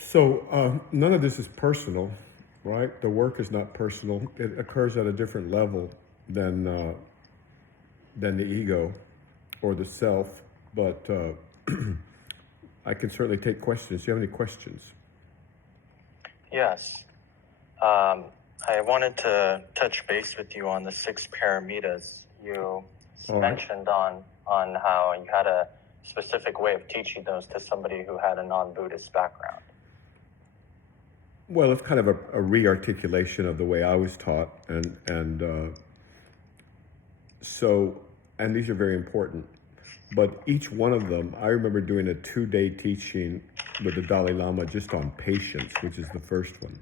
So none of this is personal, right? The work is not personal. It occurs at a different level than uh, than the ego or the self. But I can certainly take questions. Do you have any questions? Yes. I wanted to touch base with you on the Six Paramitas. You All right. mentioned on how you had a specific way of teaching those to somebody who had a non-Buddhist background. Well, it's kind of a re-articulation of the way I was taught, and these are very important. But each one of them, I remember doing a 2-day teaching with the Dalai Lama just on patience, which is the first one.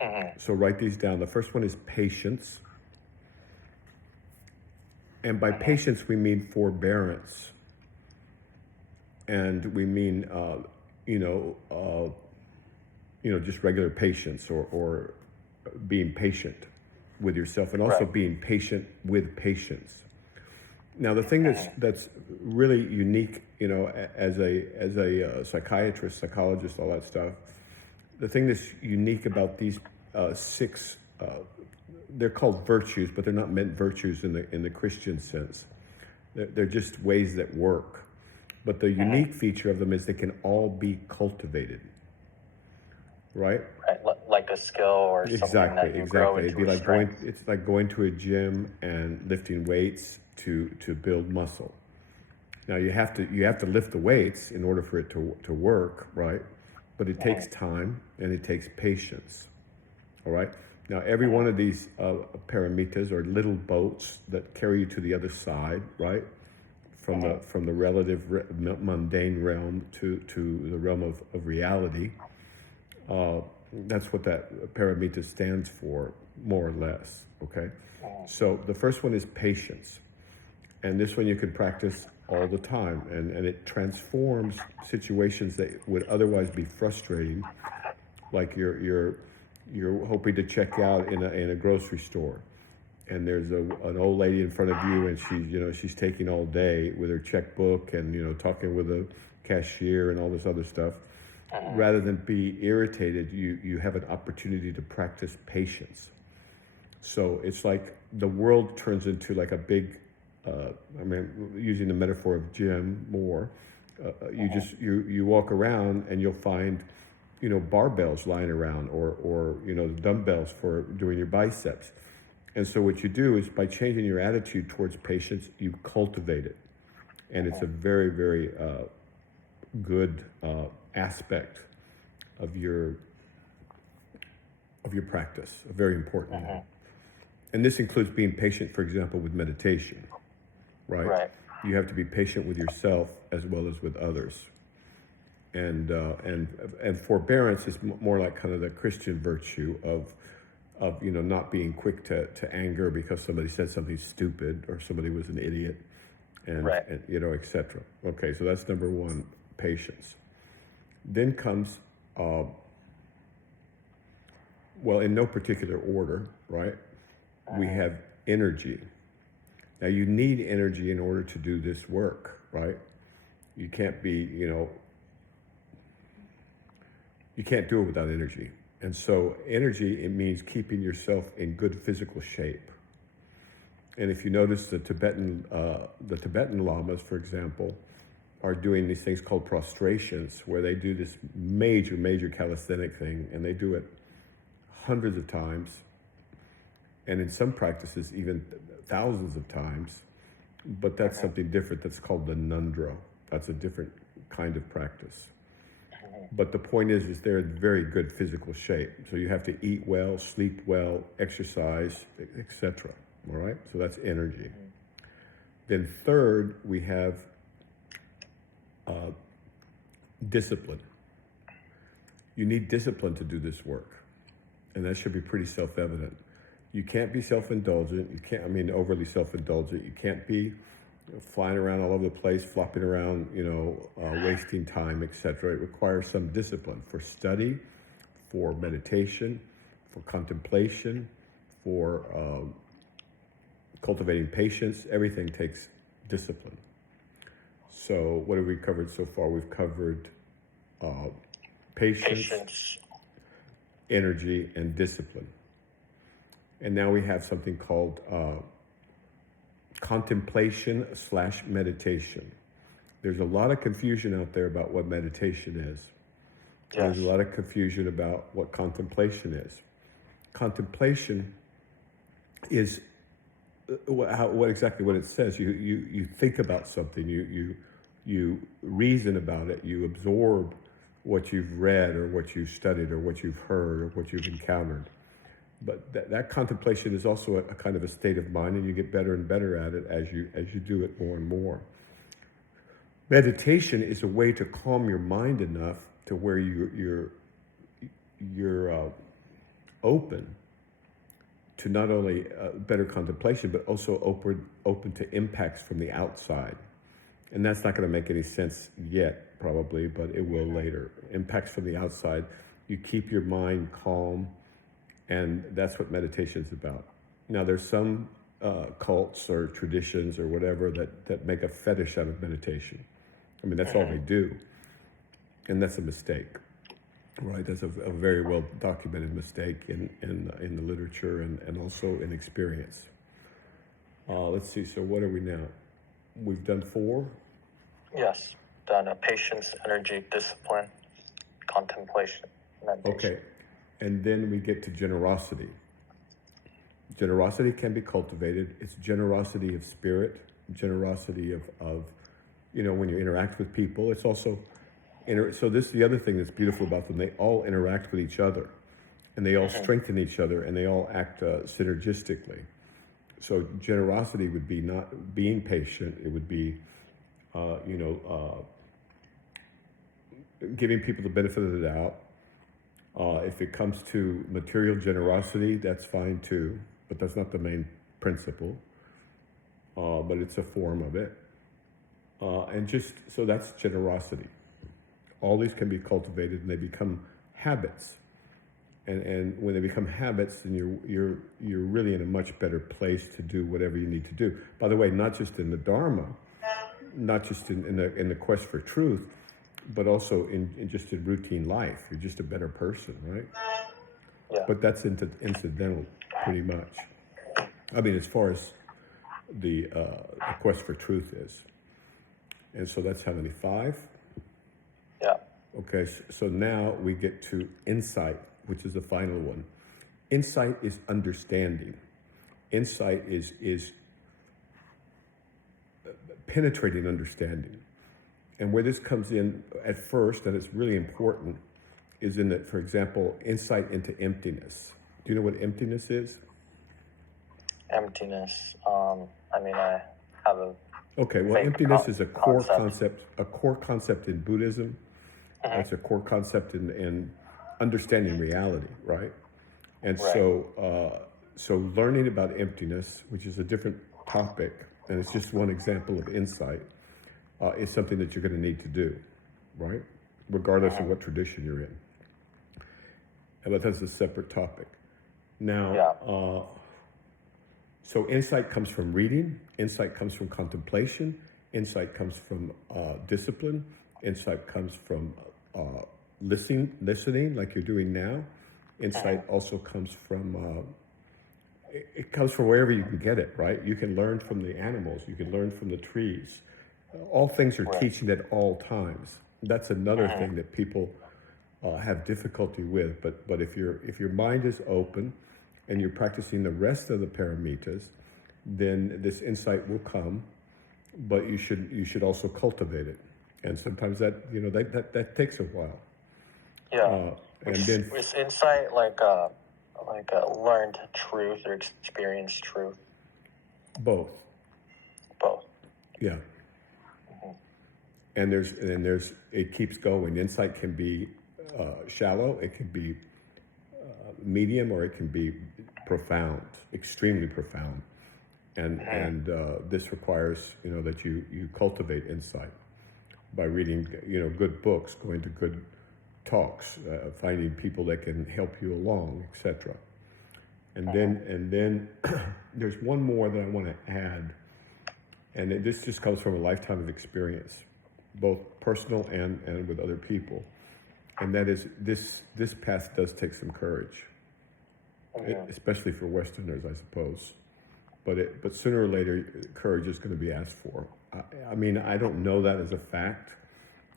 Mm-hmm. So write these down. The first one is patience. And by patience, we mean forbearance. And we mean, just regular patience or being patient with yourself, and also Right. being patient with patience. Now, the thing that's really unique, as a psychiatrist, psychologist, all that stuff, the thing that's unique about these six, they're called virtues, but they're not meant virtues in the Christian sense. They're just ways that work. But the unique feature of them is they can all be cultivated, right? Right. Like a skill or something that you grow Exactly. into It'd be a like strength. it's like going to a gym and lifting weights to build muscle. Now you have to lift the weights in order for it to work, right? But it takes time and it takes patience. All right. Now every one of these paramitas are little boats that carry you to the other side, right? From the relative mundane realm to the realm of reality. That's what that paramita stands for, more or less. Okay. So the first one is patience. And this one you can practice all the time, and it transforms situations that would otherwise be frustrating, like you're hoping to check out in a grocery store, and there's an old lady in front of you, and she's taking all day with her checkbook and talking with a cashier and all this other stuff. Rather than be irritated, you have an opportunity to practice patience. So it's like the world turns into like a big, using the metaphor of gym more, you walk around and you'll find, barbells lying around or dumbbells for doing your biceps. And so what you do is by changing your attitude towards patience, you cultivate it. And it's a very, very good aspect of your practice, a very important one. And this includes being patient, for example, with meditation, right? Right. You have to be patient with yourself as well as with others. And forbearance is more like kind of the Christian virtue of not being quick to anger because somebody said something stupid or somebody was an idiot, and etc. Okay, so that's number one, patience. Then comes, in no particular order, right? We have energy. Now you need energy in order to do this work, right? You can't be, you can't do it without energy. And so energy, it means keeping yourself in good physical shape. And if you notice the Tibetan lamas, for example, are doing these things called prostrations, where they do this major calisthenic thing, and they do it hundreds of times, and in some practices even thousands of times. But that's something different. That's called the nundro. That's a different kind of practice. But the point is they're in very good physical shape. So you have to eat well, sleep well, exercise, etc. All right? So that's energy. Then third, we have discipline. You need discipline to do this work. And that should be pretty self-evident. You can't be self-indulgent. Overly self-indulgent. You can't be flying around all over the place, flopping around, wasting time, etc. It requires some discipline for study, for meditation, for contemplation, for cultivating patience. Everything takes discipline. So what have we covered so far? We've covered patience, energy, and discipline. And now we have something called contemplation/meditation. There's a lot of confusion out there about what meditation is. Yes. There's a lot of confusion about what contemplation is. Contemplation is what exactly what it says. You think about something. You reason about it. You absorb what you've read or what you've studied or what you've heard or what you've encountered. But that contemplation is also a kind of a state of mind, and you get better and better at it as you do it more and more. Meditation is a way to calm your mind enough to where you're open to not only better contemplation, but also open to impacts from the outside. And that's not going to make any sense yet, probably, but it will later. Impacts from the outside. You keep your mind calm, and that's what meditation is about. Now, there's some cults or traditions or whatever that make a fetish out of meditation. I mean, that's all they do. And that's a mistake, right? That's a very well documented mistake in the literature and also in experience. Let's see, so what are we now? We've done 4? Yes, done patience, energy, discipline, contemplation, meditation. Okay, and then we get to generosity. Generosity can be cultivated. It's generosity of spirit, generosity of when you interact with people. It's also, so this is the other thing that's beautiful about them. They all interact with each other, and they all strengthen each other, and they all act synergistically. So generosity would be not being patient. It would be, giving people the benefit of the doubt. If it comes to material generosity, that's fine too, but that's not the main principle. But it's a form of it. So that's generosity. All these can be cultivated, and they become habits. And when they become habits, then you're really in a much better place to do whatever you need to do. By the way, not just in the Dharma, not just in the quest for truth, but also in just in routine life. You're just a better person, right? Yeah. But that's incidental, pretty much. I mean, as far as the quest for truth is. And so that's how many? 5? Yeah. Okay, so now we get to insight, which is the final one. Insight is understanding. Insight is penetrating understanding. And where this comes in at first, and it's really important, is in that, for example, insight into emptiness. Do you know what emptiness is? Emptiness. I have a. Okay, well, emptiness is a core concept. A core concept in Buddhism. It's a core concept in understanding reality, right? And so learning about emptiness, which is a different topic, and it's just one example of insight, is something that you're going to need to do, right? Regardless of what tradition you're in. But that's a separate topic. Now, so insight comes from reading, insight comes from contemplation, insight comes from discipline, insight comes from listening like you're doing now. Insight also comes from, it comes from wherever you can get it, right? You can learn from the animals, you can learn from the trees. All things are teaching at all times. That's another thing that people have difficulty with. But if your mind is open and you're practicing the rest of the paramitas, then this insight will come. But you should also cultivate it, and sometimes that takes a while. Yeah. And then is insight like a learned truth or experienced truth? both. Both. Yeah. And there's it keeps going. Insight can be shallow, it can be medium, or it can be profound, extremely profound. And this requires that you cultivate insight by reading good books, going to good talks, finding people that can help you along, etc. And then there's one more that I want to add, and this just comes from a lifetime of experience, both personal and with other people. and that is this path does take some courage, especially for Westerners, I suppose. But sooner or later, courage is going to be asked for. I mean, I don't know that as a fact,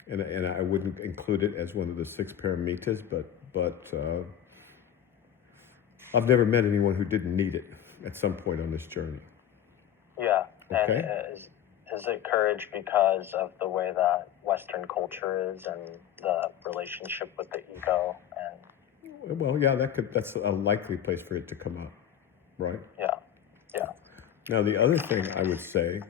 and I wouldn't include it as one of the 6 Paramitas, but I've never met anyone who didn't need it at some point on this journey. Yeah. Okay. And is it courage because of the way that Western culture is and the relationship with the ego? And Well, yeah, that's a likely place for it to come up, right? yeah. Now, the other thing I would say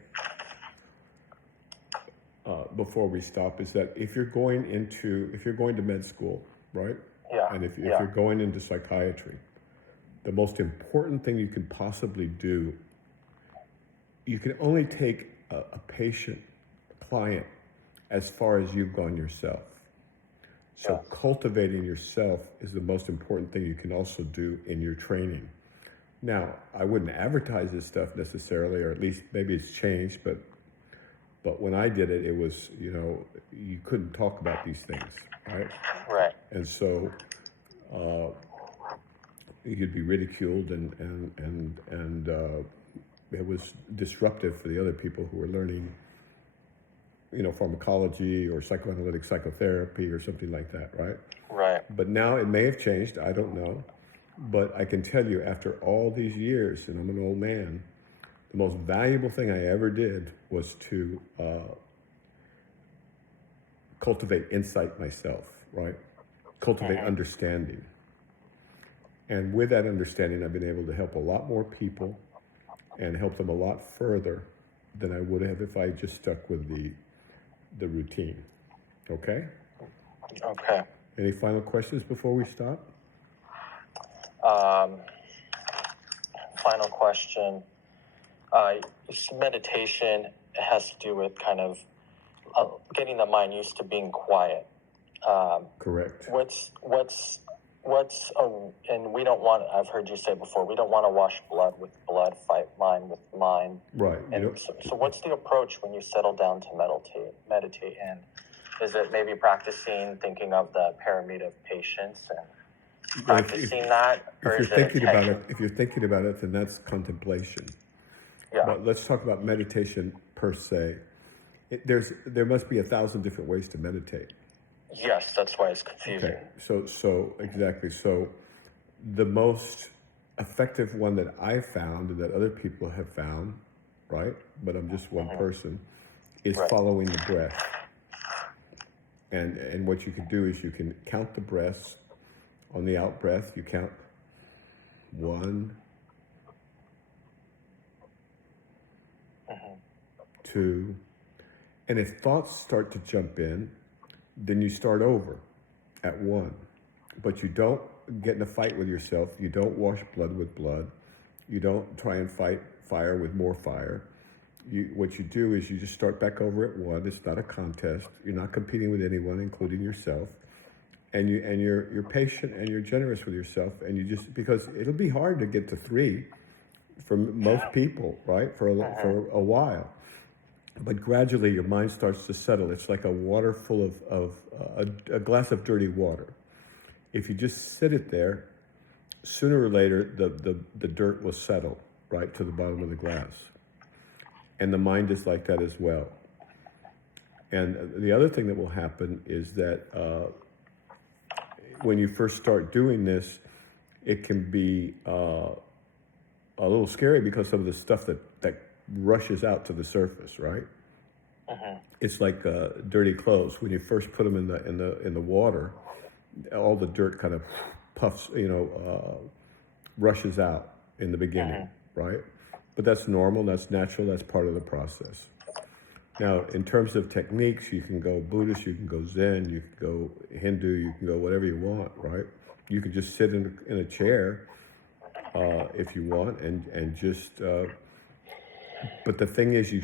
before we stop is that if you're going to med school, right? Yeah. And if you're going into psychiatry, the most important thing you can possibly do, you can only take a patient, a client, as far as you've gone yourself. So cultivating yourself is the most important thing you can also do in your training. Now, I wouldn't advertise this stuff necessarily, or at least maybe it's changed, but when I did it, it was, you couldn't talk about these things, right? Right. And so you'd be ridiculed, and it was disruptive for the other people who were learning, pharmacology or psychoanalytic psychotherapy or something like that, right? Right. But now it may have changed, I don't know. But I can tell you, after all these years, and I'm an old man, the most valuable thing I ever did was to cultivate insight myself, right? Cultivate understanding. And with that understanding, I've been able to help a lot more people and help them a lot further than I would have if I just stuck with the routine. Okay? Okay. Any final questions before we stop? Final question. Meditation has to do with kind of getting the mind used to being quiet. Correct. And we don't want, I've heard you say before, we don't want to wash blood with blood, fight mind with mind. Right. And so what's the approach when you settle down to meditate? And is it maybe practicing, thinking of the Paramita of patience and practicing that? If you're thinking about it, then that's contemplation. Yeah. But let's talk about meditation per se. There must be 1,000 different ways to meditate. Yes, that's why it's confusing. Okay, so exactly. So the most effective one that I found and that other people have found, right? But I'm just one person, is following the breath. And what you can do is you can count the breaths. On the out breath, you count 1, 2, and if thoughts start to jump in, then you start over at 1. But you don't get in a fight with yourself. You don't wash blood with blood. You don't try and fight fire with more fire. What you do is you just start back over at 1. It's not a contest. You're not competing with anyone, including yourself. And you're patient and you're generous with yourself, and you just, because it'll be hard to get to 3 for most people, right? For a while. But gradually your mind starts to settle. It's like a water full of a glass of dirty water. If you just sit it there, sooner or later the dirt will settle right to the bottom of the glass. And the mind is like that as well. And the other thing that will happen is that when you first start doing this, it can be a little scary because of the stuff that rushes out to the surface, right? It's like dirty clothes. When you first put them in the water, all the dirt kind of puffs, rushes out in the beginning, right? But that's normal, that's natural, that's part of the process. Now, in terms of techniques, you can go Buddhist, you can go Zen, you can go Hindu, you can go whatever you want, right? You can just sit in a chair if you want, and just. But the thing is, you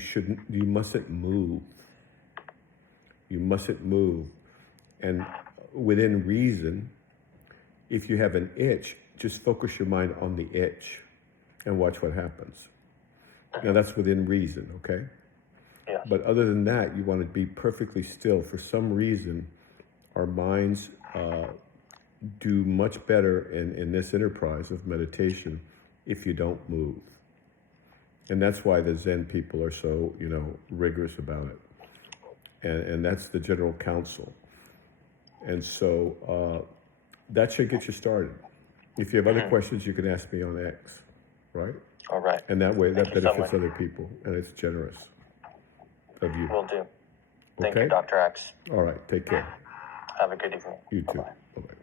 mustn't move. You mustn't move, and within reason, if you have an itch, just focus your mind on the itch, and watch what happens. Now that's within reason, okay? Yeah. But other than that, you want to be perfectly still. For some reason, our minds do much better in this enterprise of meditation if you don't move. And that's why the Zen people are so, rigorous about it. And that's the general counsel. And so that should get you started. If you have other questions, you can ask me on X, right? All right. And that way, that Thank you so benefits much. other people, and it's generous of you. Will do. Thank Okay? you, Dr. X. All right, take care. Have a good evening. You too. Bye-bye. Bye-bye.